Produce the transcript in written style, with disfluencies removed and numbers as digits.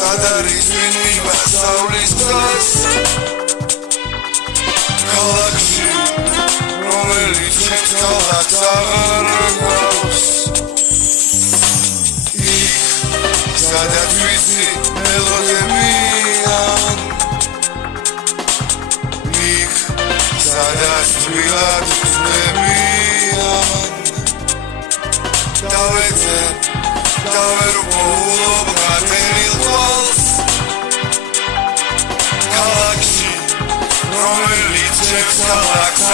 Sadaris minima saulis glas Kalakshi Romelis chens kalaks აღარ გავს იქ სადაც ვიცი მელოდია მიან იქ სადაც თბილად ვწმებიან დავერ ვულობ გათენილ თვალს ქალაქში რომელიც ჩემს ქალაქს